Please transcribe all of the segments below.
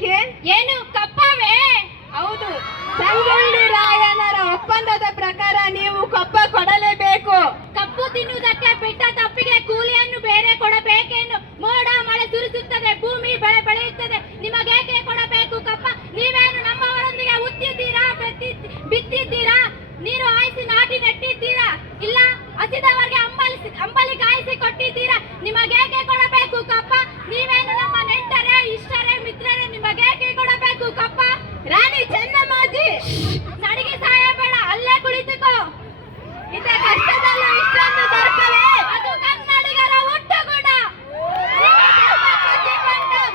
ಯಾಕೆ? ಏನು ಕಪ್ಪವೇ? ಹೌದು, ಸಂಗೊಳ್ಳಿ ರಾಯಣ್ಣರ ಒಪ್ಪಂದದ ಪ್ರಕಾರ ನೀವು ಕಪ್ಪ ಕೊಡಲೇಬೇಕು. ಕಪ್ಪು ತಿನ್ನುವುದಕ್ಕೆ ಬಿಟ್ಟ ತಪ್ಪಿಗೆ ಕೂಲಿಯನ್ನು ಬೇರೆ ಕೊಡಬೇಕೇನು? ಮೋಡ ಮಳೆ ಸುರಿಸುತ್ತದೆ, ಭೂಮಿ ಬೆಳೆ ಬೆಳೆಯುತ್ತದೆ, ನಿಮಗೇಕೆ ಕೊಡಬೇಕು ಕಪ್ಪ? ನೀವೇನು ನಮ್ಮವರೊಂದಿಗೆ ಉತ್ತಿದ್ದೀರಾ, ಬಿತ್ತಿದ್ದೀರಾ, ನೀರು ಹಾಯಿಸಿ ನಾಟಿ ನೆಟ್ಟಿದ್ದೀರಾ? ಇಲ್ಲ ಹಸಿದವರಿಗೆ ಅಂಬಲಿ ಕಾಯಿಸಿ ಕೊಟ್ಟಿದ್ದೀರಾ? ನಿಮಗೇಕೆ ಕೊಡಬೇಕು ಕಪ್ಪ? ನೀವೇನು ನಮ್ಮ ನೆಂಟರೇ, ಇಷ್ಟರೇ, ಮಿತ್ರರೇ, ನಿಮಗೇಕೆ ಕೊಡಬೇಕು ಕಪ್ಪ? ರಾಣಿ ಚೆನ್ನಮ್ಮಾಜಿ, ನಡಿಗೆ ಸಾಯಬೇಡ, ಅಲ್ಲೇ ಕುಳಿತುಕೋ. ಇದೇ ಕಷ್ಟದಲ್ಲೂ ಇಷ್ಟೊಂದು ದರ್ಪವೇ? ಅದು ಕನ್ನಡಿಗರ ಹುಟ್ಟುಗುಣ.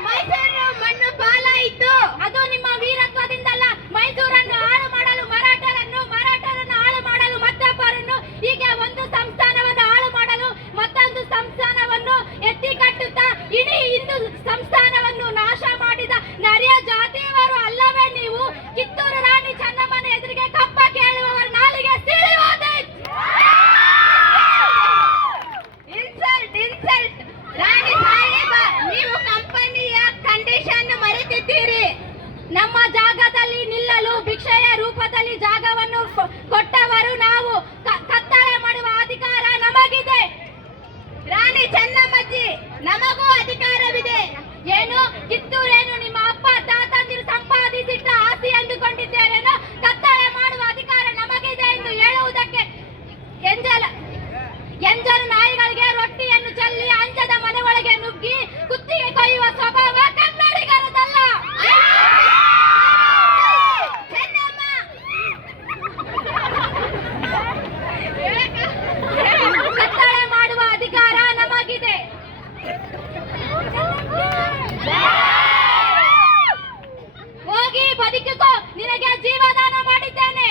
ಮೈಸೂರು ಮಣ್ಣು ಪಾಲಾಯಿತು. ಅದು ನಿಮ್ಮ ವೀರತ್ವದಿಂದಲ್ಲ. ಮೈಸೂರನ್ನು ಹಾಳು ಮಾಡಲು ಮರಾಠರನ್ನು ಹಾಳು ಮಾಡಲು ಮತ್ತೊಬ್ಬರನ್ನು, ಹೀಗೆ ಒಂದು ಸಂಸ್ಥಾನವನ್ನು ಹಾಳು ಮಾಡಲು ಮತ್ತೊಂದು ಸಂಸ್ಥಾನವನ್ನು ಎತ್ತಿ ಕಟ್ಟುತ್ತಾ ಇಡೀ ಹಿಂದೂ ಸಂಸ್ಥಾನವನ್ನು ನಾಶ ಮಾಡಿದ ನರಿಯ ಜಾತಿಯವರು ಅಲ್ಲವೇ ನೀವು? ಕಿತ್ತೂರು ರಾಣಿ ಚೆನ್ನಮ್ಮನ ಎದುರಿಗೆ ಕಪ್ಪ ಕೇಳುವವರ ನಾಲಿಗೆ ಸಿಳಿಯುವುದೇ. Insult insult. ರಾಣಿ ಸಾಹೇಬ, ನೀವು ಕಂಪನಿಯ ಕಂಡೀಷನ್ ಮರೆತಿದ್ದೀರಿ. ನಮ್ಮ ಜಾಗದಲ್ಲಿ ನಿಲ್ಲಲು ಭಿಕ್ಷೆಯ ರೂಪದಲ್ಲಿ ಜಾಗವನ್ನು ಕೊಟ್ಟವರು ನಾವು. ಕತ್ತಲೆ ಮಾಡುವ ಅಧಿಕಾರ ನಮಗಿದೆ. ರಾಣಿ ಚೆನ್ನಮ್ಮಜ್ಜಿ, ನಮಗೂ ಅಧಿಕಾರವಿದೆ. ಏನು ಕಿತ್ತೂರೇನು ನಿಮ್ಮ ಅಪ್ಪ ತಾತಂದಿರು ಸಂಪಾದಿಸಿಟ್ಟ ಆಸ್ತಿ ಎಂದುಕೊಂಡಿದ್ದೇನೇನೋ? ಕತ್ತಲೆ ಮಾಡುವ ಅಧಿಕಾರ ನಮಗಿದೆ ಎಂದು ಹೇಳುವುದಕ್ಕೆ ಎಂಜಲು ನಾಯಿಗಳಿಗೆ ರೊಟ್ಟಿಯನ್ನು ಚೆಲ್ಲಿ ಅಂಜದ ಮನೆ ಒಳಗೆ ನುಗ್ಗಿ ಕುತ್ತಿಗೆ ಕೊಯ್ಯುವ ಸ್ವಭಾವ ಕನ್ನಡಿಗರದಲ್ಲ. ಕತ್ತಲೆ ಮಾಡುವ ಅಧಿಕಾರ ನಮಗಿದೆ. ಹೋಗಿ ಬದುಕಿಕೋ, ನಿನಗೆ ಜೀವದಾನ ಮಾಡಿದ್ದೇನೆ.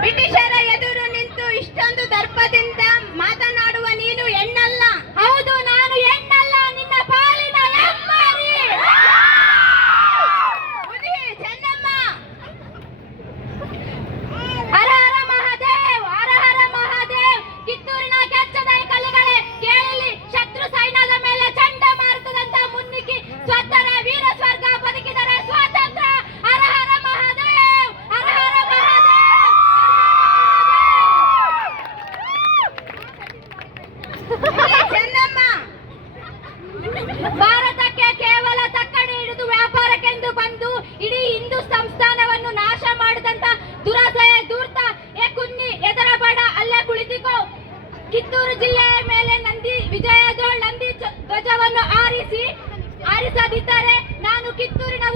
ಬ್ರಿಟಿಷರ ಎದುರು ನಿಂತು ಇಷ್ಟೊಂದು ದರ್ಪದಿಂದ ಮಾತನಾಡುವ ನೀನು ಹೆಣ್ಣಲ್ಲ. ಹೌದು, ನಾನು ಹೆಣ್ಣಲ್ಲ, ನಿನ್ನ ಪಾಲಿನ ಹೆಮ್ಮರಿ. ಹುಲಿ ಚೆನ್ನಮ್ಮ, ಹರ ಹರ ಮಹಾದೇವ್, ಹರ ಹರ ಮಹಾದೇವ್. ಕಿತ್ತೂರಿನ ಕೆಚ್ಚದ ಕಲೆಗಳೇ ಕೇಳಲಿ, ಶತ್ರು ಸೈನ್ಯದ ಮೇಲೆ ಚಂಡಮಾರುತದಂತ ಮುನ್ನುಗ್ಗಿ ಸ್ವತ್ತರೆ ವೀರ ಸ್ವರ್ಗ ಬದುಕಿದರೆ ಸ್ವಾತಂತ್ರ್ಯ. ಹರ ಹರ ಮಹಾದೇವ್, ಹರ ಹರ ಮಹಾದೇವ್. ಹುಲಿ ಚೆನ್ನಮ್ಮ, ಭಾರತಕ್ಕೆ ಕೇವಲ ತಕ್ಕಡಿ ಹಿಡಿದು ವ್ಯಾಪಾರಕ್ಕೆಂದು ಬಂದು ಇಡೀ ಹಿಂದೂ ಸಂಸ್ಥಾನವನ್ನು ನಾಶ ಮಾಡಿದಂತ ದುರಾಸೆಯ ಧೂರ್ತ ಏ ಕುನ್ನಿ, ಹೆದರಬೇಡ, ಅಲ್ಲೇ ಕುಳಿತುಕೋ. ಕಿತ್ತೂರು ಜಿಲ್ಲೆಯ ಮೇಲೆ ನಂದಿ ಧ್ವಜವನ್ನು ಹಾರಿಸದಿದ್ದರೆ ನಾನು ಕಿತ್ತೂರಿನ